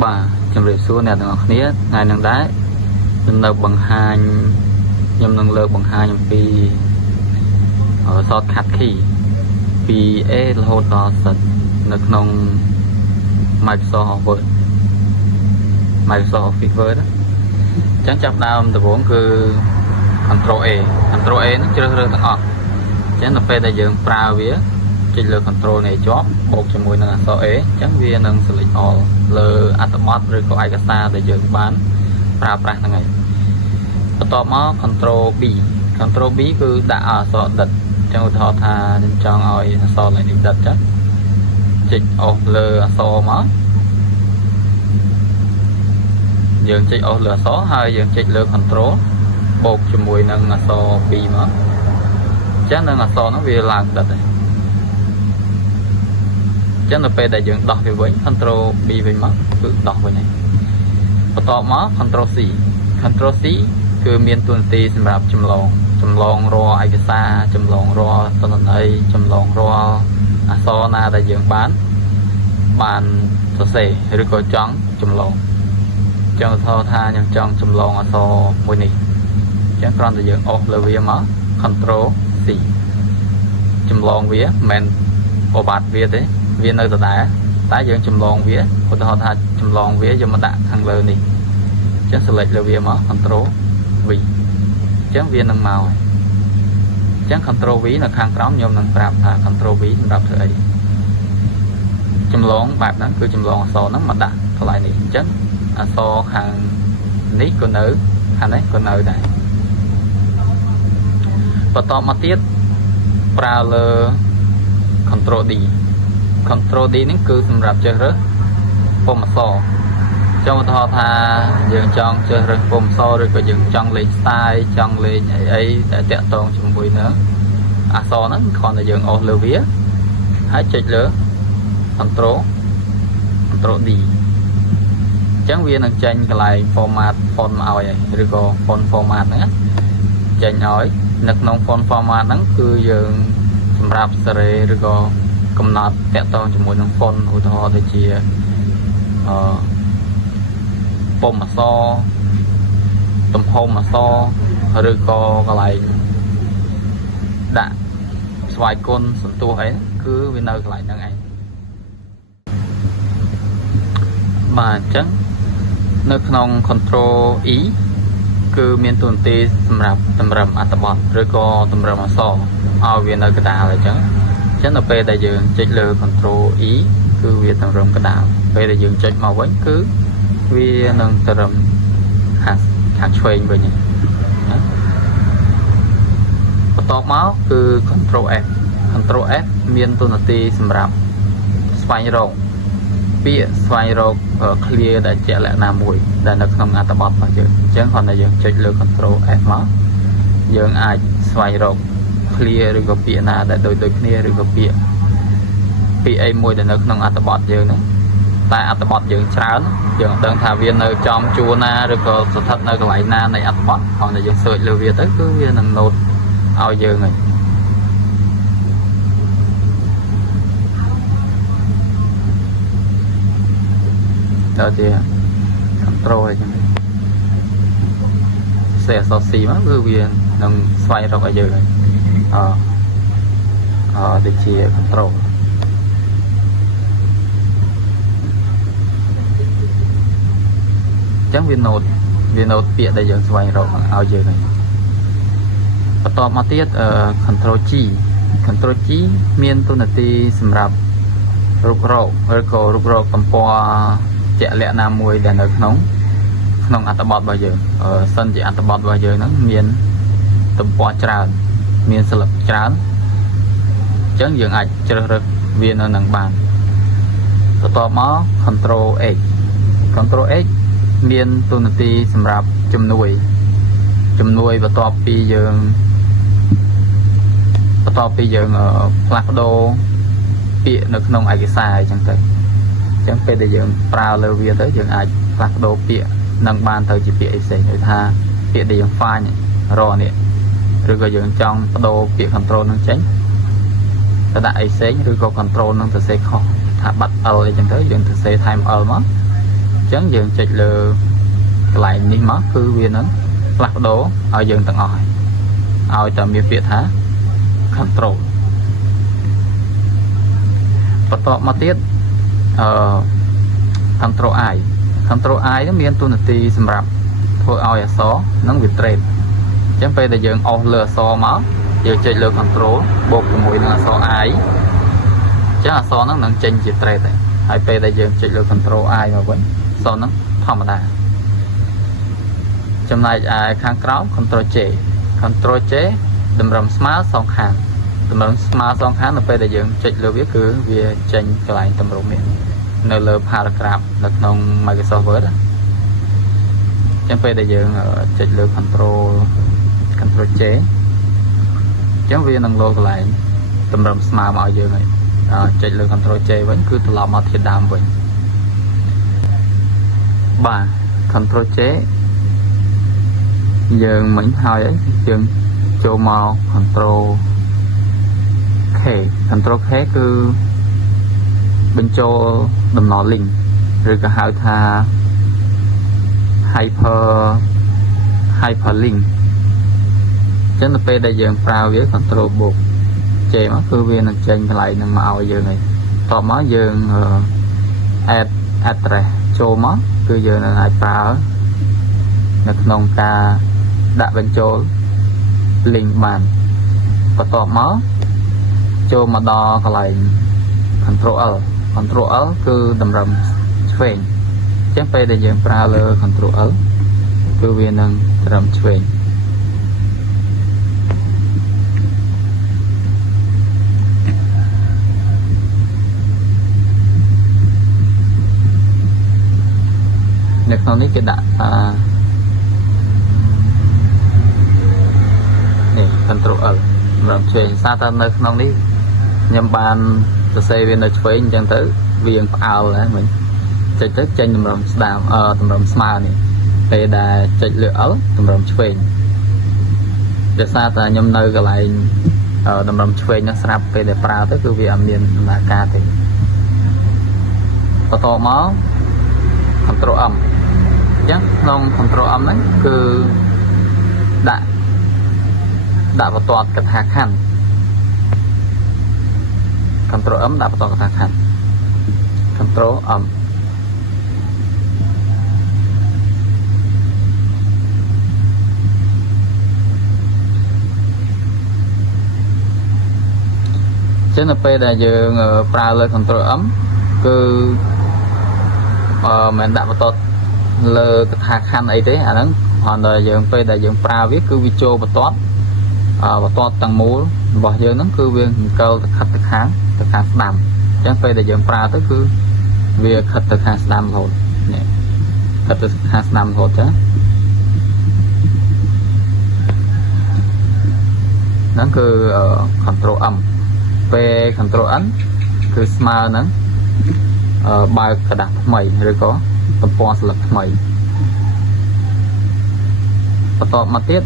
bà trong việc số này thằng khía ngày năng đá nợ bằng hai nhầm năng lượng bằng hai nhầm pi ở sọt khát khí pi e là hốt đó sật nợ nông Microsoft Word Microsoft Word đó chẳng chấp đam từ vốn cứ Control E nó chưa rơi tặng ọt chẳng là phê đại dương prao vía trên lơ control này chóp bột cho mùi nâng so ế chẳng viên nâng select all lơ atomot rồi có ai cả xa đại dương bán prao prao thằng nàyต่อมา control B គឺដាក់អក្សរដិតចឹងឧទាហរណ៍ថាខ្ញុំចង់ឲ្យអក្សរឡើងនេះដិតចឹងចុចអុសលើអក្សរមកយើងចុចអុសលើអក្សរហើយយើងចុចលើ control បូកជាមួយនឹងអក្សរ B មកចឹងនឹងអក្សរនោះវាឡើងដិតហើយចឹងទៅពេលដែលយើងដោះវាវិញ control B វិញមកគឺដោះវិញហើយបន្ទាប់មក control C គឺមានតួនាទីសម្រាប់ចម្លងរាល់ឯកសារចម្លងរាល់ទិន្នន័យចម្លងរាល់អក្សរណាដែលយើងបានសរសេរឬក៏ចង់ចម្លងចឹងថាខ្ញុំចង់ចម្លងអក្សរមួយនេះចឹងគ្រាន់តែយើងអុសលើវាមក control C ចម្លងវាមិនមែនបបាត់វាទេវានៅដដែលតែយើងចម្លងវាឧទាហរណ៍ថាចម្លងវាយកមកដាក់ខាងលើនេះចឹង select លើវាមក control V ចឹងវានឹងមកចឹង control V នៅខាងក្រោមខ្ញុំនឹងប្រាប់ថា control V សម្រាប់ធ្វើអីចម្លងបែបហ្នឹងគឺចម្លងអក្សរហ្នឹងមកដាក់កន្លែងនេះអញ្ចឹងអក្សរខាងនេះក៏នៅខាងនេះក៏នៅដែរបន្តមកទៀតប្រើលើ control D នេះគឺសម្រាប់ជ្រើសរើសពុម្ពអក្សរចង់ឧទាហរណ៍ថាយើងចង់ជ្រើសរើសពុម្ពអក្សរឬក៏យើងចង់លេខ style ចង់លេខអីដែលតាក់ទងជាមួយនឹងអក្សរហ្នឹងគ្រាន់តែយើងអុសលើវាហើយចុចលើ control D អញ្ចឹងវានឹងចេញកន្លែង format font មកឲ្យហើយឬក៏ font format ហ្នឹងចេញឲ្យនៅក្នុង font format ហ្នឹងគឺយើងសម្រាប់សេរីឬក៏កំណត់តាក់ទងជាមួយនឹង font ឧទាហរណ៍ដូចជាពុម្ពអក្សរទំហំអក្សរឬក៏កន្លែងដាក់ស្វ័យគុណសន្ទុះអីគឺវានៅកន្លែងហ្នឹងឯងបាទអញ្ចឹងនៅក្នុង control E គឺមានតួនាទីសម្រាប់តម្រឹមអត្ថបទឬក៏តម្រឹមអក្សរឲ្យវានៅកណ្ដាលអញ្ចឹងនៅពេលដែលយើងចុចលើ control E គឺវាតម្រឹមកណ្ដាលពេលដែលយើងចុចមកវិញគឺវានឹងទៅរំខាងឆ្វេងវិញបន្ទាប់មកគឺ control F មានតួនាទីសម្រាប់ស្វែងរកពាក្យស្វែងរក clear ដែលជាក់លាក់ណាមួយដែលនៅក្នុងអត្ថបទរបស់យើងអញ្ចឹងគ្រាន់តែយើងចុចលើ control F មកយើងអាចស្វែងរក clear ឬក៏ពាក្យណាដែលដូចគ្នាឬក៏ពាក្យអីមួយដែលនៅក្នុងអត្ថបទយើងហ្នឹងតែអត្ថបទយើងច្រើនយើងដឹងថាវានៅចំជួរណាឬក៏ស្ថិតនៅកន្លែងណានៃអត្ថបទគ្រាន់តែយើង search លើវាទៅគឺវានឹង note ឲ្យយើងហើយដល់ជា control អីចឹងសេអក្សរ C មកគឺវានឹងស្វែងរកឲ្យយើងហើយដូចជា controlចឹងវា note ពាក្យដែលយើងស្វែងរកឲ្យយើងហើយបន្តមកទៀត control G មានតួនាទីសម្រាប់រុករកឬក៏រុករកទំព័រជាក់លាក់ណាមួយដែលនៅក្នុងអត្ថបទរបស់យើងសិនជាអត្ថបទរបស់យើងហ្នឹងមានទំព័រច្រើនមានស្លឹកច្រើនអញ្ចឹងយើងអាចជ្រើសរើសវានៅនឹងបានបន្តមក control H មានតួនាទីសម្រាប់ជំនួយបន្ទាប់ពីយើងផ្លាស់ប្ដូរពាក្យនៅក្នុងឯកសារអញ្ចឹងទៅអញ្ចឹងពេលដែលយើងប្រើលើវាទៅយើងអាចផ្លាស់ប្ដូរពាក្យនឹងបានទៅជាពាក្យអីផ្សេងដូចថាពាក្យដែលយើង find រកនេះឬក៏យើងចង់បដូរពាក្យ control នឹងចេញទៅដាក់អីផ្សេងឬក៏ control នឹងទៅសេខុសថាបាត់ L អីចឹងទៅយើងទៅសេថែម L មក ចឹងយើងចុចលើកន្លែងនេះមកគឺវានឹងផ្លាស់ប្ដូរឲ្យយើងទាំងអស់ឲ្យតែមានពាក្យថា control បន្ទាប់មកទៀតcontrol I នឹងមានតួនាទីសម្រាប់ធ្វើឲ្យអក្សរនឹងវា trade អញ្ចឹងពេលដែលយើងអស់លើអក្សរមកយើងចុចលើ control បូកជាមួយនឹងអក្សរ I អញ្ចឹងអក្សរហ្នឹងនឹងចេញជា trade ហើយពេលដែលយើងចុចលើ control I មកវិញអក្សរហ្នឹងធម្មតាចំណែកឯខាងក្រោម control J តម្រឹមស្មើសងខាងតម្រឹមស្មើសងខាងនៅពេលដែលយើងចុចលើវាគឺវាចេញកន្លែងតម្រឹមនេះនៅលើ paragraph នៅក្នុង Microsoft Word អញ្ចឹងពេលដែលយើងចុចលើ control J អញ្ចឹងវានឹងលោកកន្លែងតម្រឹមស្មើមកឲ្យយើងហើយចុចលើ control J វិញគឺត្រឡប់មកធាតុដើមវិញបាទ control J យើងមិញហើយយើងចូលមក control K គឺបញ្ចូលដំណរ link ឬក៏ហៅថា hyperlink ចឹងទៅពេលដែលយើងប្រើវា control បូក J មកគឺវានឹងចេញកន្លែងនឹងមកឲ្យយើងហើយតបមកយើង add address ចូលមកគឺយើងនឹងអាចប្រើនៅក្នុងការដាក់បញ្ចូល link បានបន្ទាប់មកចូលមកដល់កន្លែង control L គឺតម្រឹមឆ្វេងអញ្ចឹងពេលដែលយើងប្រើលើ control L គឺវានឹងតម្រឹមឆ្វេងនៅក្នុងនេះគេដាក់នេះ control L តម្រឹមឆ្វេងសារតែនៅក្នុងនេះខ្ញុំបានសរសេរវានៅឆ្វេងអញ្ចឹងទៅវាងផ្អើលហ្នឹងមិញចុចទៅចេញតម្រឹមស្ដាមតម្រឹមស្មើនេះពេលដែលចុចលើ L តម្រឹមឆ្វេងដោយសារតែខ្ញុំនៅកន្លែងតម្រឹមឆ្វេងនោះស្រាប់ពេលដែលប្រើទៅគឺវាអត់មានដំណើរការទេបន្ទាប់មក control M អញ្ចឹងក្នុង control M ហ្នឹងគឺដាក់បន្ទាត់កថាខណ្ឌ control M ដាក់បន្ទាត់កថាខណ្ឌ control M ចឹងនៅពេលដែលយើងប្រើលើ control M គឺមិនដាក់បន្ទាត់លើកថាខណ្ឌអីទេអាហ្នឹងគ្រាន់តែយើងពេលដែលយើងប្រើវាគឺវាចូលបន្ទាត់ទាំងមូលរបស់យើងហ្នឹងគឺវាអង្គលទៅខិតទៅខាងស្ដាំអញ្ចឹងពេលដែលយើងប្រើទៅគឺវាខិតទៅខាងស្ដាំរហូតនេះខិតទៅខាងស្ដាំរហូតចឹងហ្នឹងគឺ control M ពេល control N គឺស្មើនឹងបើកกระดาษថ្មីឬក៏ទំព័រស្លឹកថ្មីបន្ទាប់មកទៀត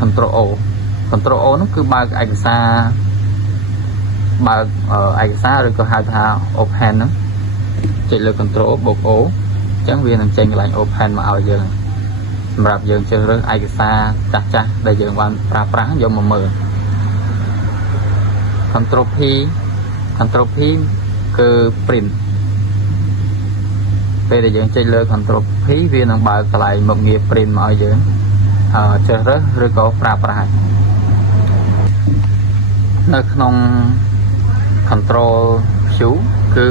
control O នោះគឺបើកឯកសារឬក៏ហៅថា open ហ្នឹងចុចលើ control បូក O អញ្ចឹងវានឹងចេញកន្លែង open មកឲ្យយើងសម្រាប់យើងជ្រើសរើសឯកសារចាស់ដែលយើងបានប្រើប្រាស់យកមកមើល control P គឺ print ពេលដែលយើងចុចលើ control P វានឹងបើកកន្លែងមុខងារ print មកឲ្យយើងជ្រើសរើសឬក៏ប្រើប្រាស់នៅក្នុង control Q គឺ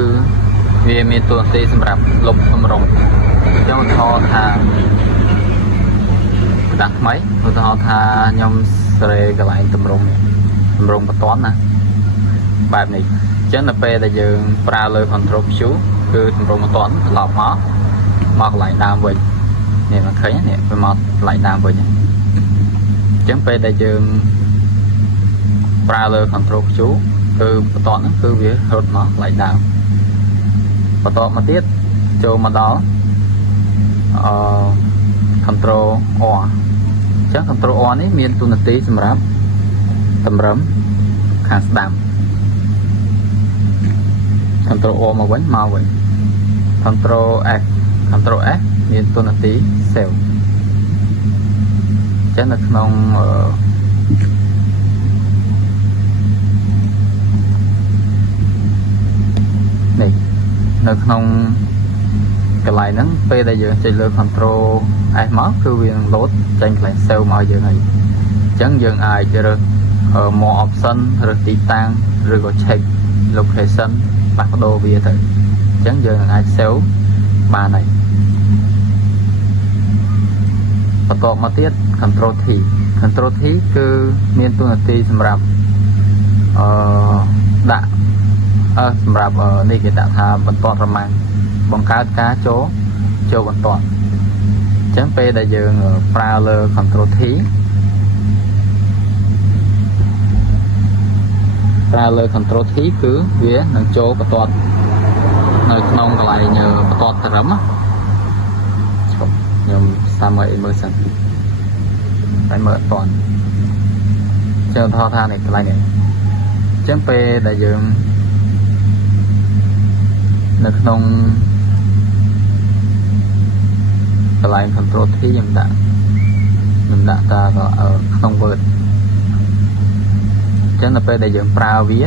វាមានតួនាទីសម្រាប់លុបទម្រង់ខ្ញុំឧទាហរណ៍ថាកដាស់ថ្មីឧទាហរណ៍ថាខ្ញុំសេរីកន្លែងទម្រង់បន្ទាន់ណាបែបនេះអញ្ចឹងនៅពេលដែលយើងប្រើលើ control Q គឺទម្រង់បន្ទាន់ត្រឡប់មកកន្លែងដើមវិញនេះមកឃើញនេះវាមកកន្លែងដើមវិញអញ្ចឹងពេលដែលយើងប្រើលើ control Q គឺបន្ទាត់ហ្នឹងគឺវារត់មកកន្លែងដើមបន្ទាប់មកទៀតចូលមកដល់control R អញ្ចឹង control R នេះមានតួនាទីសម្រាប់តម្រឹមខាងស្ដាំ control R មកវិញ control F control S មានតួនាទី save ចឹងនៅក្នុងនេះនៅក្នុងកន្លែងហ្នឹងពេលដែលយើងចុចលើ control S មកគឺវានឹង load ចេញកន្លែង save មកយើងហើយអញ្ចឹងយើងអាចរើស more option រើសទីតាំងឬក៏ check location ផ្លាស់ប្ដូរវាទៅអញ្ចឹងយើងអាច save បានហើយបន្ទាប់មកទៀត control T control T គឺមានតួនាទីសម្រាប់ដាក់សម្រាប់នេះគេដាក់ថាបន្ទាត់រម៉ាំងបង្កើតការចូលបន្ទាត់អញ្ចឹងពេលដែលយើងប្រើលើ control T ប្រើលើ control T គឺវានឹងចូលបន្ទាត់នៅក្នុងកន្លែងបន្ទាត់ត្រឹមខ្ញុំសាមើលមើលសិនតែមើលអត់ទាន់ចឹងថតថានេះកន្លែងនេះអញ្ចឹងពេលដែលយើងនៅក្នុងកន្លែង control T ខ្ញុំដាក់តាក្នុង Word អញ្ចឹងនៅពេលដែលយើងប្រើវា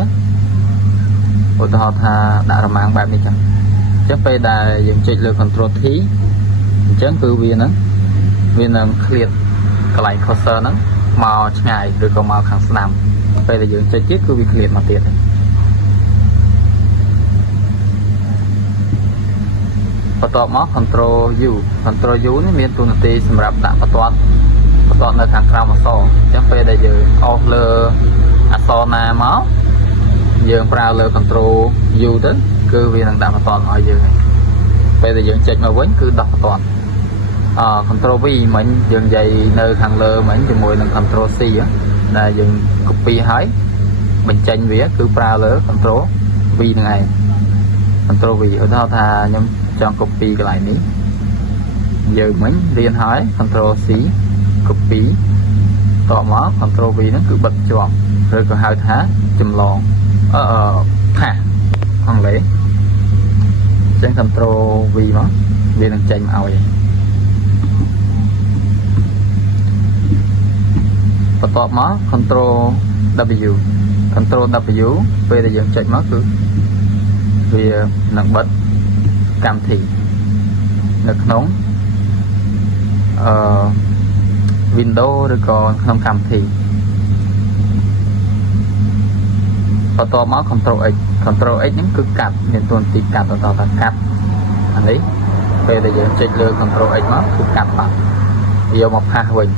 ឧទាហរណ៍ថាដាក់រម៉ាំងបែបនេះចឹងអញ្ចឹងពេលដែលយើងចុចលើ control T អញ្ចឹងគឺវានឹងឃ្លាតកន្លែង cursor ហ្នឹងមកឆ្ងាយឬក៏មកខាងស្ដាំពេលដែលយើងចុចទៀតគឺវាឃ្លាតមកទៀតបន្ទាប់មក control U control U នេះមានតួនាទីសម្រាប់ដាក់បន្ទាត់នៅខាងក្រោមអក្សរអញ្ចឹងពេលដែលយើងអស់លើអក្សរណាមកយើងប្រើលើ control U ទៅគឺវានឹងដាក់បន្ទាត់ឲ្យយើងហើយពេលដែលយើងចុចមកវិញគឺដោះបន្ទាត់control V មិញយើងនិយាយនៅខាងលើមិញជាមួយនឹង control C ដែលយើង copy ហើយបញ្ចេញវាគឺប្រើលើ control V នឹងឯង control V ឧទាហរណ៍ថាខ្ញុំចង់ copy កន្លែងនេះយើងមិញរៀនហើយ control C copy តមក control V ហ្នឹងគឺបិទជាប់ឬក៏ហៅថាចម្លងថាអង់គ្លេសចឹង control V មកវានឹងចេញមកឲ្យបន្ទាប់មក control W control W ពេលដែលយើងចុចមកគឺវានឹងបិទកម្មវិធីនៅក្នុងWindows ឬក៏ក្នុងកម្មវិធីបន្ទាប់មក control X ហ្នឹងគឺកាត់មានតួនាទីកាត់បន្តថាកាត់អានេះពេលដែលយើងចុចលើ control X មកគឺកាត់បាត់យកមកផាសវិញ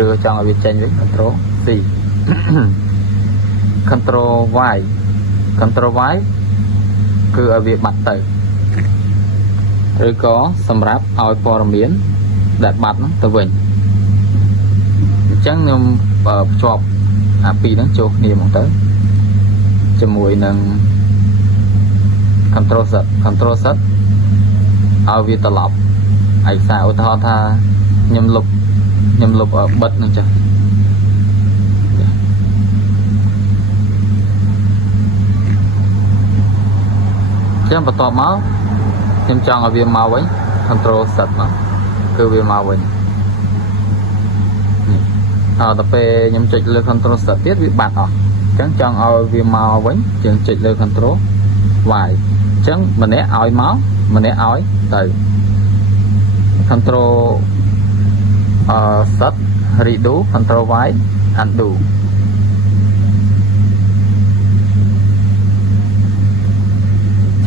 ឬចង់ឲ្យវាចេញវិញ control C control Y គឺឲ្យវាបាត់ទៅឬក៏សម្រាប់ឲ្យព័ត៌មានដែលបាត់ហ្នឹងទៅវិញអញ្ចឹងខ្ញុំភ្ជាប់អាពីរហ្នឹងចូលគ្នាមកទៅជាមួយនឹង control Z ឲ្យវាត្រឡប់ឯកសារឧទាហរណ៍ថាខ្ញុំលុបបិទហ្នឹងចា៎ចឹងបន្ទាប់មកខ្ញុំចង់ឲ្យវាមកវិញ control Z មកគឺវាមកវិញដល់ពេលខ្ញុំចុចលើ control Z ទៀតវាបាត់អស់អញ្ចឹងចង់ឲ្យវាមកវិញយើងចុចលើ control Y អញ្ចឹងម្នាក់ឲ្យមកម្នាក់ឲ្យទៅ control Z redo control Y undo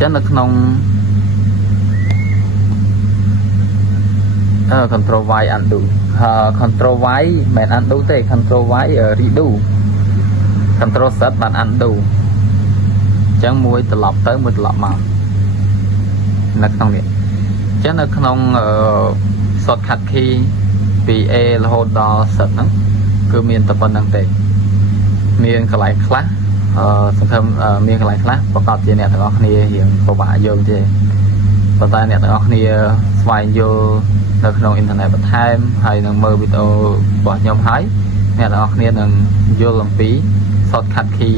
ចឹងនៅក្នុងcontrol Y undo control Y មិន undo ទេ control Y redo control Z បាន undo ចឹងមួយត្រឡប់ទៅមួយត្រឡប់មកនៅក្នុងនេះចឹងនៅក្នុង shortcut key ពី A រហូតដល់ Z ហ្នឹងគឺមានតែប៉ុណ្្នឹងទេមានកន្លែងខ្លះសង្ឃឹមមានកន្លែងខ្លះប្រកបជាអ្នកទាំងអស់គ្នារៀងពិបាកយល់ទេប៉ុន្តែអ្នកទាំងអស់គ្នាស្វែងយល់នៅក្នុងអ៊ីនធឺណិតបន្ថែមហើយនឹងមើលវីដេអូរបស់ខ្ញុំហើយអ្នកទាំងអស់គ្នានឹងយល់អំពី shortcut key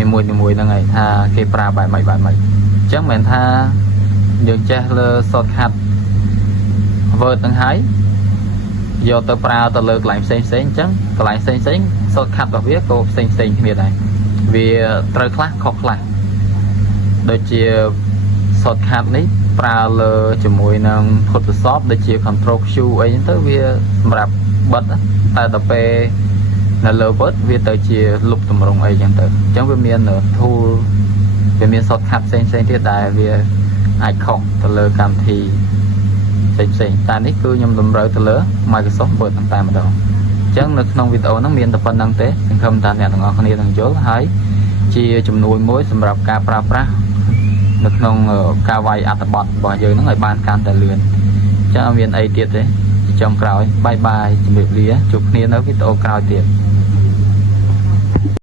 នីមួយៗហ្នឹងហើយថាគេប្រើបែបម៉េចអញ្ចឹងមិនមែនថាយើងចេះលើ shortcut Wordទាំងហើយយកទៅប្រើទៅលើកន្លែងផ្សេងផ្សេងអញ្ចឹងកន្លែងផ្សេងផ្សេង shortcut របស់វាក៏ផ្សេងផ្សេងគ្នាដែរវាត្រូវខ្លះខុសខ្លះដូចជា shortcut នេះប្រើលើជាមួយនឹង Photoshop ដូចជា Control Q អីហ្នឹងទៅវាសម្រាប់បិទតែដល់ពេលនៅលើ Word វាទៅជាលុបតម្រងអីចឹងទៅអញ្ចឹងវាមាន tool វាមាន shortcut ផ្សេងផ្សេងទៀតដែលវាអាចខុសទៅលើកម្មវិធីផ្សេងតែនេះគឺខ្ញុំតម្រូវទៅលើ Microsoft Word តែម្ដងអញ្ចឹងនៅក្នុងវីដេអូហ្នឹងមានតែប៉ុណ្្នឹងទេសង្ឃឹមថាអ្នកទាំងអស់គ្នានឹងយល់ហើយជាជំនួយមួយសម្រាប់ការប្រើប្រាស់នៅក្នុងការវាយអត្ថបទរបស់យើងហ្នឹងឲ្យបានកាន់តែលឿនអញ្ចឹងអត់មានអីទៀតទេចុងក្រោយបាយបាយជំរាបលាជួបគ្នានៅវីដេអូក្រោយទៀត